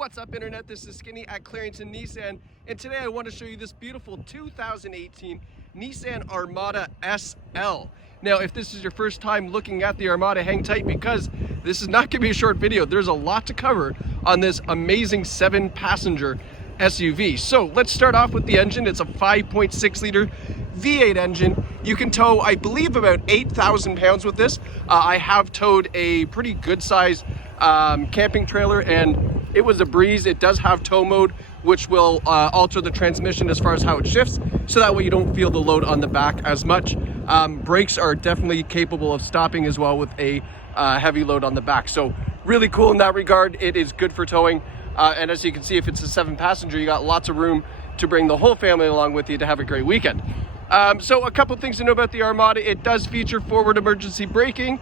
What's up, Internet? This is Skinny at Clarington Nissan, and today I want to show you this beautiful 2018 Nissan Armada SL. Now, if this is your first time looking at the Armada, hang tight because this is not going to be a short video. There's a lot to cover on this amazing 7-passenger SUV. So let's start off with the engine. It's a 5.6 liter V8 engine. You can tow, I believe, about 8,000 pounds with this. I have towed a pretty good size camping trailer, and it was a breeze. It does have tow mode, which will alter the transmission as far as how it shifts, so that way you don't feel the load on the back as much. Brakes are definitely capable of stopping as well with a heavy load on the back. So really cool in that regard. It is good for towing. And as you can see, if it's a 7-passenger, you got lots of room to bring the whole family along with you to have a great weekend. So a couple things to know about the Armada. It does feature forward emergency braking.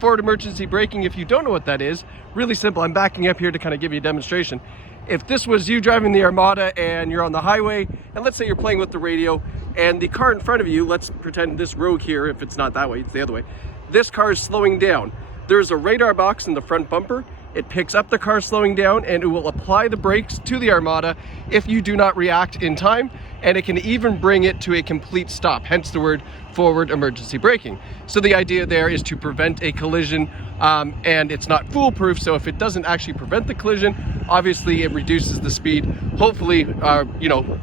Forward emergency braking, if you don't know what that is, really simple. I'm backing up here to kind of give you a demonstration. If this was you driving the Armada and you're on the highway, and let's say you're playing with the radio, and the car in front of you, let's pretend this road here, if it's not that way, it's the other way, this car is slowing down. There's a radar box in the front bumper. It picks up the car slowing down, and it will apply the brakes to the Armada if you do not react in time, and it can even bring it to a complete stop, hence the word forward emergency braking. So the idea there is to prevent a collision, and it's not foolproof, so if it doesn't actually prevent the collision, obviously it reduces the speed, hopefully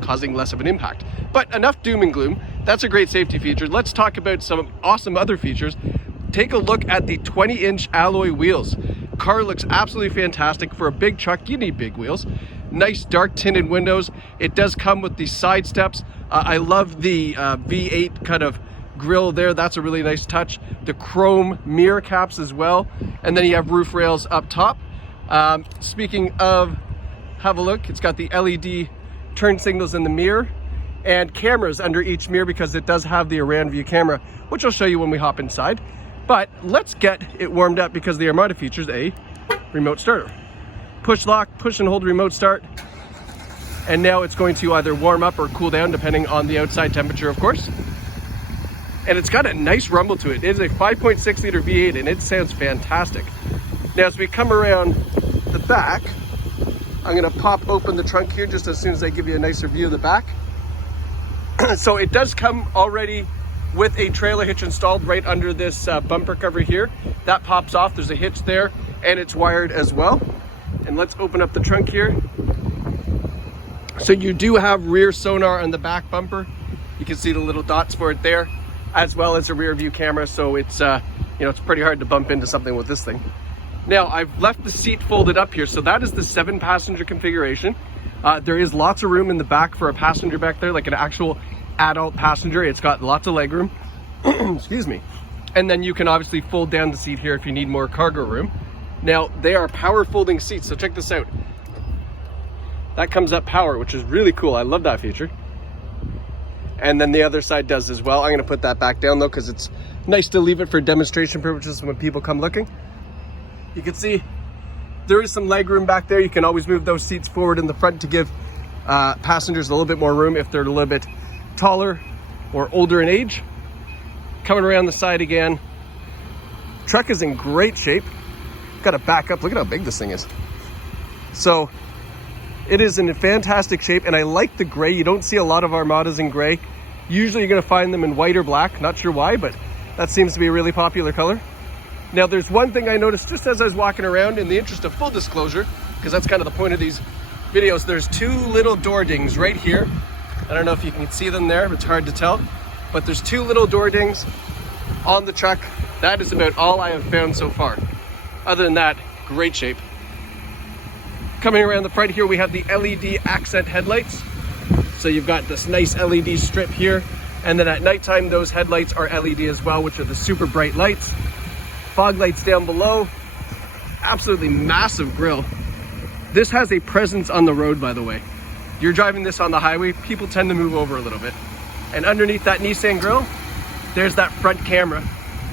causing less of an impact. But enough doom and gloom. That's a great safety feature. Let's talk about some awesome other features. Take a look at the 20-inch alloy wheels. Car looks absolutely fantastic. For a big truck, you need big wheels. Nice dark tinted windows. It does come with the side steps. I love the V8 kind of grille there. That's a really nice touch. The chrome mirror caps as well. And then you have roof rails up top. Speaking of, have a look. It's got the LED turn signals in the mirror and cameras under each mirror because it does have the around view camera, which I'll show you when we hop inside. But let's get it warmed up because the Armada features a remote starter. Push lock, push and hold remote start. And now it's going to either warm up or cool down depending on the outside temperature, of course. And it's got a nice rumble to it. It is a 5.6 liter V8 and it sounds fantastic. Now as we come around the back, I'm gonna pop open the trunk here just as soon as I give you a nicer view of the back. So it does come already with a trailer hitch installed right under this bumper cover here. That pops off, there's a hitch there, and it's wired as well. And let's open up the trunk here. So you do have rear sonar on the back bumper. You can see the little dots for it there, as well as a rear view camera. So it's it's pretty hard to bump into something with this thing. Now I've left the seat folded up here. So that is the 7-passenger configuration. There is lots of room in the back for a passenger back there, like an actual adult passenger. It's got lots of leg room. Excuse me. And then you can obviously fold down the seat here if you need more cargo room. Now they are power folding seats, so check this out. That comes up power, which is really cool. I love that feature. And then the other side does as well. I'm going to put that back down though because it's nice to leave it for demonstration purposes when people come looking. You can see there is some leg room back there. You can always move those seats forward in the front to give passengers a little bit more room if they're a little bit taller or older in age. Coming around the side again. Truck is in great shape. Got to back up. Look at how big this thing is. So it is in fantastic shape, and I like the gray. You don't see a lot of Armadas in gray. Usually you're going to find them in white or black. Not sure why, but that seems to be a really popular color. Now there's one thing I noticed just as I was walking around, in the interest of full disclosure, because that's kind of the point of these videos. There's 2 little door dings right here. I don't know if you can see them there, it's hard to tell, but there's 2 little door dings on the truck. That is about all I have found so far. Other than that, great shape. Coming around the front here, we have the LED accent headlights. So you've got this nice LED strip here, and then at nighttime, those headlights are LED as well, which are the super bright lights. Fog lights down below. Absolutely massive grille. This has a presence on the road, by the way. You're driving this on the highway, people tend to move over a little bit. And underneath that Nissan grille, there's that front camera,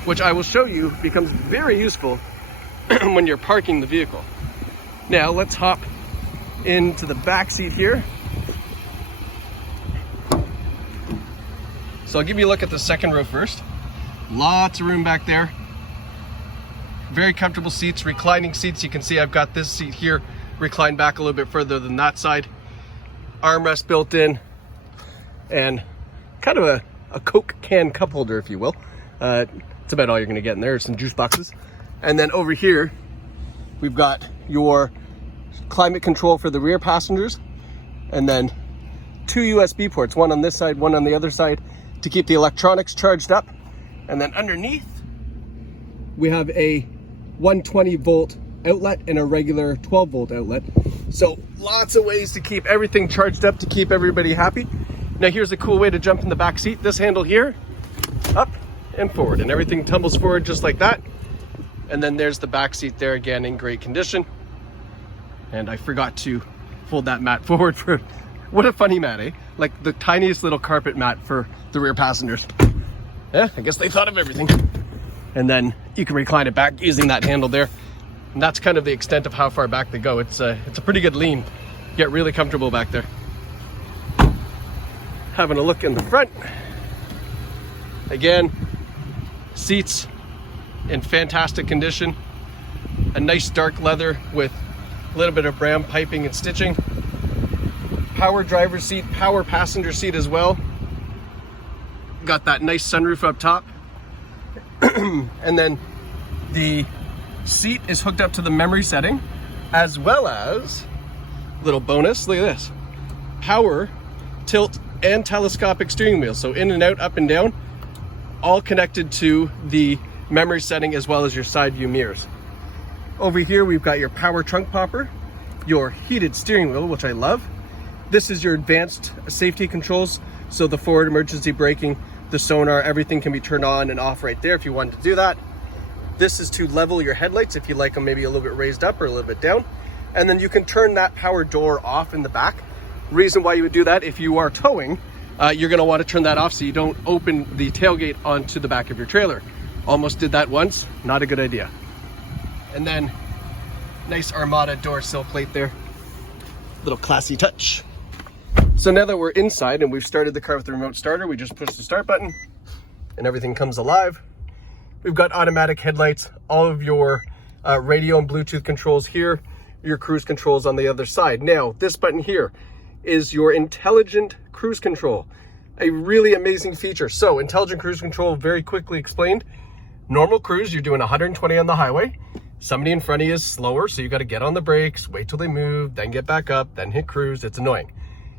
which I will show you becomes very useful when you're parking the vehicle. Now let's hop into the back seat here. So I'll give you a look at the second row first. Lots of room back there. Very comfortable seats, reclining seats. You can see I've got this seat here recline back a little bit further than that side. Armrest built in, and kind of a Coke can cup holder, if you will. It's about all you're gonna get in there, some juice boxes. And then over here, we've got your climate control for the rear passengers, and then 2 USB ports, one on this side, one on the other side, to keep the electronics charged up. And then underneath, we have a 120 volt outlet and a regular 12 volt outlet. So lots of ways to keep everything charged up to keep everybody happy. Now here's a cool way to jump in the back seat. This handle here, up and forward, and everything tumbles forward just like that. And then there's the back seat there, again in great condition. And I forgot to fold that mat forward for, what a funny mat, eh? Like the tiniest little carpet mat for the rear passengers. Yeah, I guess they thought of everything. And then you can recline it back using that handle there. And that's kind of the extent of how far back they go. It's a pretty good lean. Get really comfortable back there. Having a look in the front. Again, seats in fantastic condition. A nice dark leather with a little bit of brown piping and stitching. Power driver's seat, power passenger seat as well. Got that nice sunroof up top. And then the seat is hooked up to the memory setting, as well as, little bonus, look at this, power, tilt, and telescopic steering wheel. So in and out, up and down, all connected to the memory setting, as well as your side view mirrors. Over here, we've got your power trunk popper, your heated steering wheel, which I love. This is your advanced safety controls. So the forward emergency braking, the sonar, everything can be turned on and off right there if you wanted to do that. This is to level your headlights if you like them maybe a little bit raised up or a little bit down. And then you can turn that power door off in the back. Reason why you would do that, if you are towing, you're gonna want to turn that off so you don't open the tailgate onto the back of your trailer. Almost did that once, not a good idea. And then nice Armada door sill plate there. Little classy touch. So now that we're inside and we've started the car with the remote starter, we just push the start button and everything comes alive. We've got automatic headlights, all of your radio and Bluetooth controls here, your cruise controls on the other side. Now, this button here is your intelligent cruise control, a really amazing feature. So intelligent cruise control, very quickly explained. Normal cruise, you're doing 120 on the highway. Somebody in front of you is slower, so you got to get on the brakes, wait till they move, then get back up, then hit cruise. It's annoying.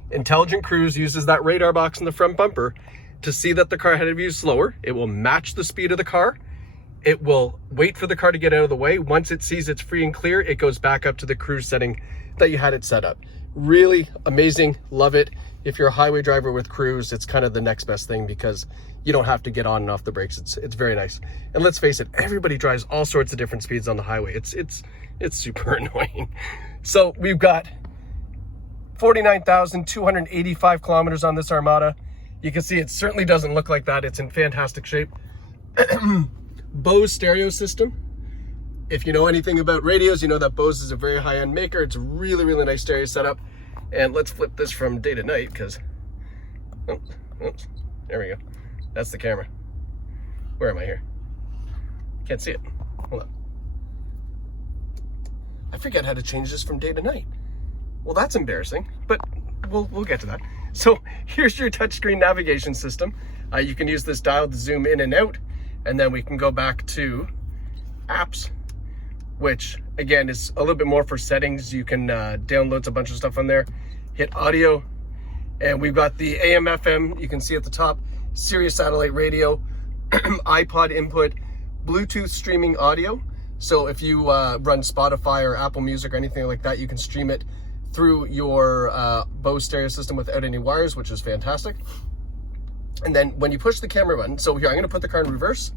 Intelligent cruise uses that radar box in the front bumper to see that the car ahead of you is slower. It will match the speed of the car. It will wait for the car to get out of the way. Once it sees it's free and clear, it goes back up to the cruise setting that you had it set up. Really amazing, love it. If you're a highway driver with cruise, it's kind of the next best thing because you don't have to get on and off the brakes. It's very nice. And let's face it, everybody drives all sorts of different speeds on the highway. It's super annoying. So we've got 49,285 kilometers on this Armada. You can see it certainly doesn't look like that. It's in fantastic shape. Bose stereo system. If you know anything about radios, you know that Bose is a very high-end maker. It's a really, really nice stereo setup. And let's flip this from day to night because, oops, there we go. That's the camera. Where am I here? Can't see it. Hold on. I forget how to change this from day to night. Well, that's embarrassing, but we'll get to that. So here's your touchscreen navigation system. You can use this dial to zoom in and out, and then we can go back to apps, which again is a little bit more for settings. You can download a bunch of stuff on there, hit audio, and we've got the AM, FM, you can see at the top, Sirius satellite radio, iPod input, Bluetooth streaming audio. So if you run Spotify or Apple Music or anything like that, you can stream it through your Bose stereo system without any wires, which is fantastic. And then when you push the camera button, so here, I'm gonna put the car in reverse,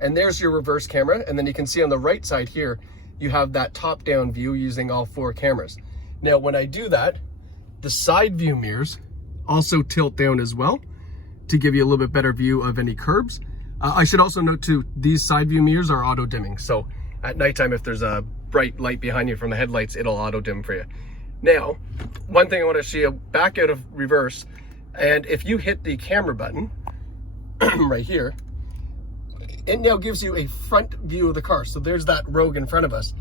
and there's your reverse camera. And then you can see on the right side here, you have that top-down view using all 4 cameras. Now, when I do that, the side view mirrors also tilt down as well to give you a little bit better view of any curbs. I should also note too, these side view mirrors are auto dimming. So at nighttime, if there's a bright light behind you from the headlights, it'll auto dim for you. Now, one thing I want to show you, back out of reverse, and if you hit the camera button right here, it now gives you a front view of the car. So there's that Rogue in front of us.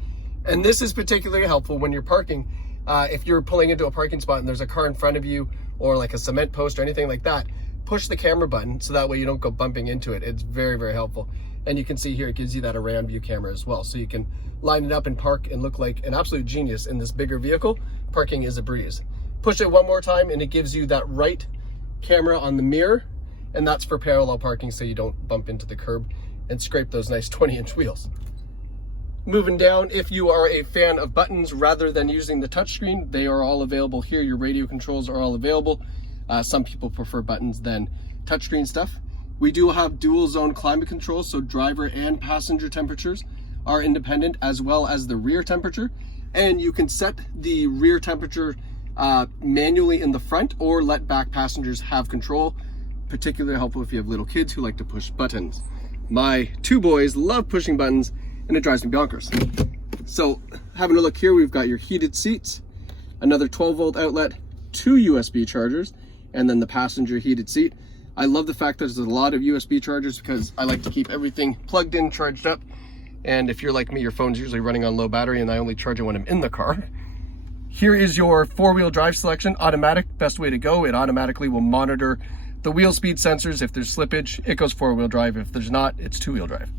And this is particularly helpful when you're parking. If you're pulling into a parking spot and there's a car in front of you, or like a cement post or anything like that, push the camera button so that way you don't go bumping into it. It's very, very helpful. And you can see here, it gives you that around view camera as well. So you can line it up and park and look like an absolute genius in this bigger vehicle. Parking is a breeze. Push it one more time and it gives you that right camera on the mirror. And that's for parallel parking so you don't bump into the curb and scrape those nice 20-inch wheels. Moving down, if you are a fan of buttons rather than using the touchscreen, they are all available here. Your radio controls are all available. Some people prefer buttons than touchscreen stuff. We do have dual zone climate control, so driver and passenger temperatures are independent, as well as the rear temperature. And you can set the rear temperature manually in the front or let back passengers have control. Particularly helpful if you have little kids who like to push buttons. My two boys love pushing buttons and it drives me bonkers. So having a look here, we've got your heated seats, another 12-volt outlet, 2 USB chargers, and then the passenger heated seat. I love the fact that there's a lot of USB chargers because I like to keep everything plugged in, charged up. And if you're like me, your phone's usually running on low battery and I only charge it when I'm in the car. Here is your 4-wheel drive selection, automatic, best way to go. It automatically will monitor the wheel speed sensors. If there's slippage, it goes 4-wheel drive. If there's not, it's 2-wheel drive.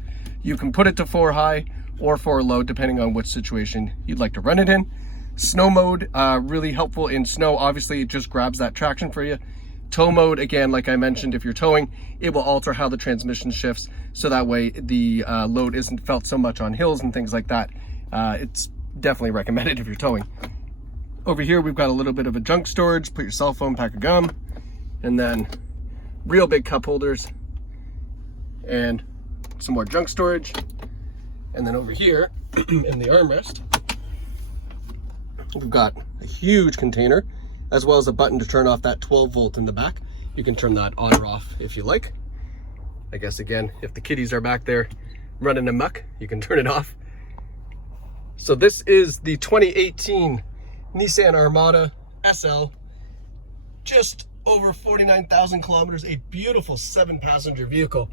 You can put it to 4 high or 4 low, depending on which situation you'd like to run it in. Snow mode, really helpful in snow. Obviously, it just grabs that traction for you. Tow mode, again, like I mentioned, if you're towing, it will alter how the transmission shifts, so that way the load isn't felt so much on hills and things like that. It's definitely recommended if you're towing. Over here, we've got a little bit of a junk storage. Put your cell phone, pack of gum, and then real big cup holders and some more junk storage. And then over here in the armrest, we've got a huge container as well as a button to turn off that 12-volt in the back. You can turn that on or off if you like. I guess again, if the kiddies are back there running amok, you can turn it off. So this is the 2018 Nissan Armada SL, just over 49,000 kilometers, a beautiful 7-passenger vehicle.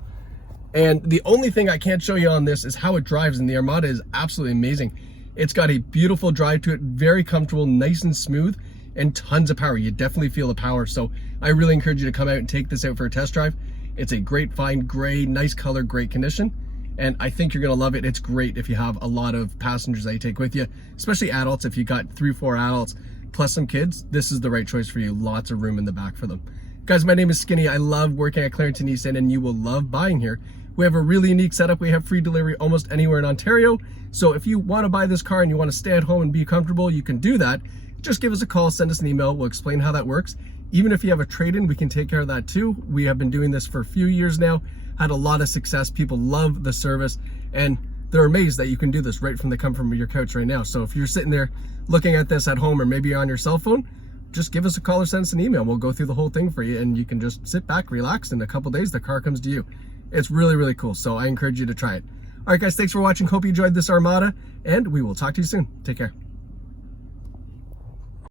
And the only thing I can't show you on this is how it drives, and the Armada is absolutely amazing. It's got a beautiful drive to it, very comfortable, nice and smooth, and tons of power. You definitely feel the power. So I really encourage you to come out and take this out for a test drive. It's a great fine gray, nice color, great condition. And I think you're gonna love it. It's great if you have a lot of passengers that you take with you, especially adults. If you got 3-4 adults plus some kids, this is the right choice for you. Lots of room in the back for them. Guys, my name is Skinny. I love working at Clarington Nissan, and you will love buying here. We have a really unique setup. We have free delivery almost anywhere in Ontario. So if you want to buy this car and you want to stay at home and be comfortable, you can do that. Just give us a call, send us an email. We'll explain how that works. Even if you have a trade-in, we can take care of that too. We have been doing this for a few years now, had a lot of success. People love the service, and they're amazed that you can do this right from the comfort of your couch right now. So if you're sitting there looking at this at home, or maybe you're on your cell phone, just give us a call or send us an email. We'll go through the whole thing for you, and you can just sit back, relax, and in a couple days the car comes to you. It's really, really cool. So I encourage you to try it. All right, guys, thanks for watching. Hope you enjoyed this Armada, and we will talk to you soon. Take care.